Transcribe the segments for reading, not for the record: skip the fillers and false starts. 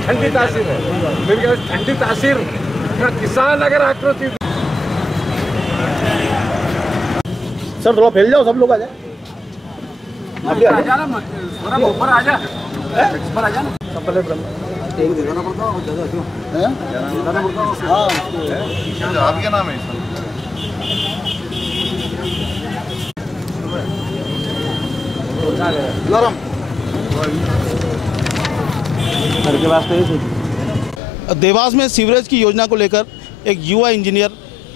की ठंडी तासीर है। मेरे ख्याल ठंडी तासीर का किसान अगर आक्रोशित। सर थोड़ा फैल जाओ, सब लोग आ जाए। आ जा ना, थोड़ा ऊपर आ जा, ऊपर आ जा ना। पहले एक दिखाना पड़ता है, ज़्यादा क्यों दिखाना पड़ता है। हाँ, आप क्या नाम है इसका? देवास में सीवरेज की योजना को लेकर एक युवा इंजीनियर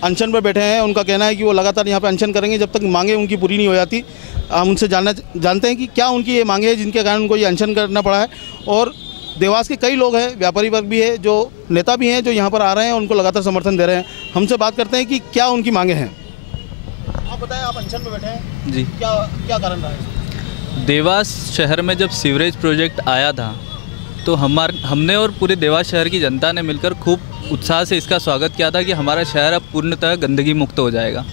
अनशन पर बैठे हैं। उनका कहना है कि वो लगातार यहाँ पर अनशन करेंगे जब तक मांगे उनकी पूरी नहीं हो जाती। हम उनसे जानते हैं कि क्या उनकी ये मांगे हैं जिनके कारण उनको ये अनशन करना पड़ा है। और देवास के कई लोग हैं, व्यापारी वर्ग भी है, जो नेता भी हैं, जो यहाँ पर आ रहे हैं, उनको लगातार समर्थन दे रहे हैं। हमसे बात करते हैं कि क्या उनकी मांगे हैं। आप बताएं, आप अनशन पर बैठे हैं जी, क्या कारण रहा है? देवास शहर में जब सीवरेज प्रोजेक्ट आया था तो हमने और पूरे देवास शहर की जनता ने मिलकर खूब उत्साह से इसका स्वागत किया था कि हमारा शहर अब पूर्णतः गंदगी मुक्त हो जाएगा।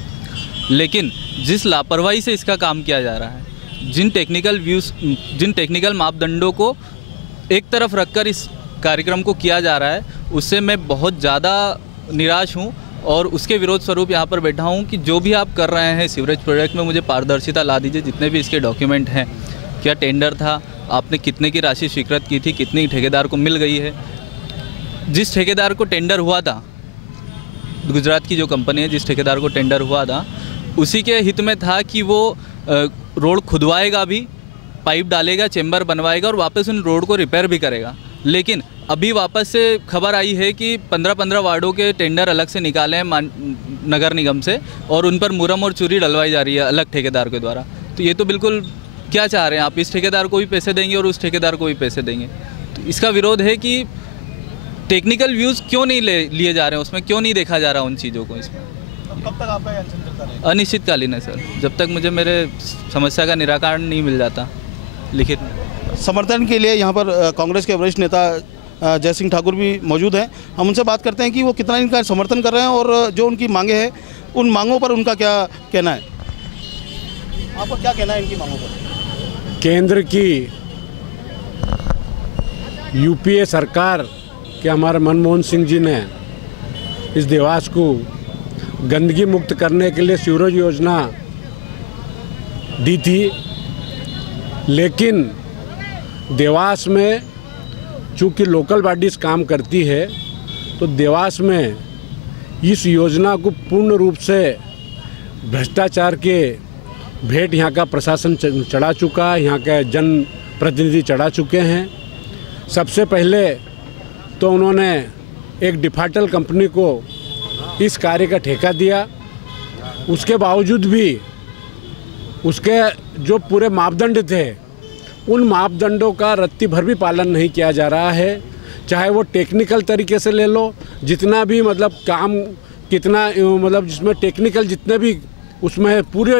लेकिन जिस लापरवाही से इसका काम किया जा रहा है, जिन टेक्निकल मापदंडों को एक तरफ रखकर इस कार्यक्रम को किया जा रहा है, उससे मैं बहुत ज़्यादा निराश हूँ और उसके विरोध स्वरूप यहाँ पर बैठा हूँ कि जो भी आप कर रहे हैं सीवरेज प्रोजेक्ट में, मुझे पारदर्शिता ला दीजिए। जितने भी इसके डॉक्यूमेंट हैं, क्या टेंडर था, आपने कितने की राशि स्वीकृत की थी, कितनी ठेकेदार को मिल गई है। जिस ठेकेदार को टेंडर हुआ था, गुजरात की जो कंपनी है, जिस ठेकेदार को टेंडर हुआ था, उसी के हित में था कि वो रोड खुदवाएगा भी, पाइप डालेगा, चेम्बर बनवाएगा और वापस उन रोड को रिपेयर भी करेगा। लेकिन अभी वापस से खबर आई है कि 15-15 वार्डों के टेंडर अलग से निकाले हैं नगर निगम से और उन पर मुरम और चूरी डलवाई जा रही है अलग ठेकेदार के द्वारा। तो ये तो बिल्कुल क्या चाह रहे हैं आप, इस ठेकेदार को भी पैसे देंगे और उस ठेकेदार को भी पैसे देंगे। तो इसका विरोध है कि टेक्निकल व्यूज़ क्यों नहीं लिए जा रहे हैं, उसमें क्यों नहीं देखा जा रहा उन चीज़ों को। इसमें कब तक आपका अनशन चलता रहेगा? अनिश्चितकालीन है सर, जब तक मुझे मेरे समस्या का निराकरण नहीं मिल जाता लिखित में। समर्थन के लिए यहाँ पर कांग्रेस के वरिष्ठ नेता जय सिंह ठाकुर भी मौजूद हैं। हम उनसे बात करते हैं कि वो कितना इनका समर्थन कर रहे हैं और जो उनकी मांगे हैं, उन मांगों पर उनका क्या कहना है। आपको क्या कहना है इनकी मांगों पर? केंद्र की यूपीए सरकार के हमारे मनमोहन सिंह जी ने इस देवास को गंदगी मुक्त करने के लिए सीवरेज योजना दी थी, लेकिन देवास में चूँकि लोकल बॉडीज़ काम करती है, तो देवास में इस योजना को पूर्ण रूप से भ्रष्टाचार के भेंट यहाँ का प्रशासन चढ़ा चुका है, यहाँ के जन प्रतिनिधि चढ़ा चुके हैं। सबसे पहले तो उन्होंने एक डिफाल्टर कंपनी को इस कार्य का ठेका दिया, उसके बावजूद भी उसके जो पूरे मापदंड थे, उन मापदंडों का रत्ती भर भी पालन नहीं किया जा रहा है। चाहे वो टेक्निकल तरीके से ले लो, जितना भी मतलब काम कितना मतलब जिसमें टेक्निकल जितने भी उसमें पूरी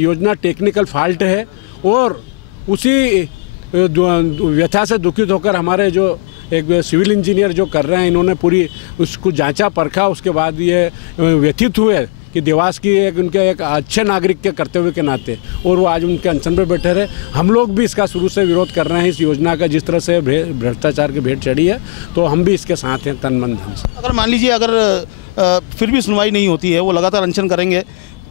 योजना टेक्निकल फॉल्ट है। और उसी व्यथा से दुखित होकर हमारे जो एक सिविल इंजीनियर जो कर रहे हैं, इन्होंने पूरी उसको जांचा परखा, उसके बाद ये व्यथित हुए कि देवास की उनके एक अच्छे नागरिक के कर्तव्य के नाते, और वो आज उनके अनशन पर बैठे रहे। हम लोग भी इसका शुरू से विरोध कर रहे हैं, इस योजना का जिस तरह से भ्रष्टाचार की भेंट चढ़ी है, तो हम भी इसके साथ हैं तन मन धन से। अगर मान लीजिए अगर फिर भी सुनवाई नहीं होती है, वो लगातार अनशन करेंगे,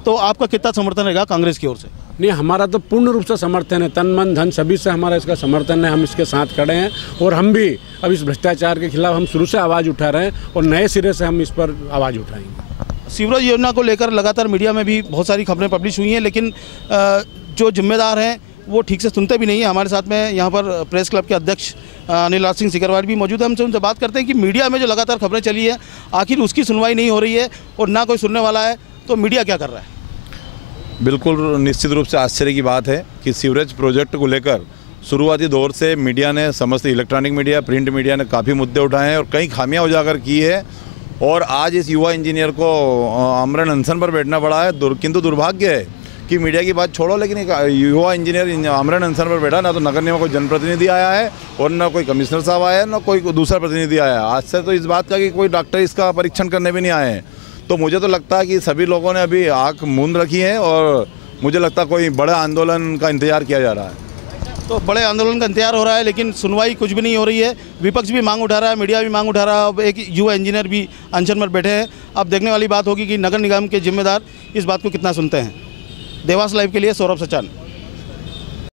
तो आपका कितना समर्थन रहेगा कांग्रेस की ओर से? नहीं, हमारा तो पूर्ण रूप से समर्थन है, तन मन धन सभी से हमारा इसका समर्थन है। हम इसके साथ खड़े हैं और हम भी अब इस भ्रष्टाचार के खिलाफ हम शुरू से आवाज़ उठा रहे हैं और नए सिरे से हम इस पर आवाज़ उठाएंगे। सीवरेज योजना को लेकर लगातार मीडिया में भी बहुत सारी खबरें पब्लिश हुई हैं, लेकिन जो जिम्मेदार हैं वो ठीक से सुनते भी नहीं है। हमारे साथ में यहाँ पर प्रेस क्लब के अध्यक्ष अनिल राज सिंह सिकरवार भी मौजूद है। हमसे उनसे बात करते हैं कि मीडिया में जो लगातार खबरें चली है, आखिर उसकी सुनवाई नहीं हो रही है और ना कोई सुनने वाला है, तो मीडिया क्या कर रहा है? बिल्कुल निश्चित रूप से आश्चर्य की बात है कि सीवरेज प्रोजेक्ट को लेकर शुरुआती दौर से मीडिया ने, समस्त इलेक्ट्रॉनिक मीडिया, प्रिंट मीडिया ने काफ़ी मुद्दे उठाए हैं और कई खामियां उजागर की है। और आज इस युवा इंजीनियर को आमरण अनशन पर बैठना पड़ा है। किंतु दुर्भाग्य है कि मीडिया की बात छोड़ो, लेकिन एक युवा इंजीनियर आमरण अनशन पर बैठा, ना तो नगर निगम कोई जनप्रतिनिधि आया है और ना कोई कमिश्नर साहब आया है, ना कोई दूसरा प्रतिनिधि आया है। आज से तो इस बात का कि कोई डॉक्टर इसका परीक्षण करने भी नहीं आए हैं। तो मुझे तो लगता है कि सभी लोगों ने अभी आँख मूंद रखी है और मुझे लगता है कोई बड़ा आंदोलन का इंतजार किया जा रहा है। तो बड़े आंदोलन का इंतजार हो रहा है, लेकिन सुनवाई कुछ भी नहीं हो रही है। विपक्ष भी मांग उठा रहा है, मीडिया भी मांग उठा रहा है, अब एक युवा इंजीनियर भी अनशन पर बैठे हैं। अब देखने वाली बात होगी कि नगर निगम के जिम्मेदार इस बात को कितना सुनते हैं। देवास लाइव के लिए सौरभ सचान।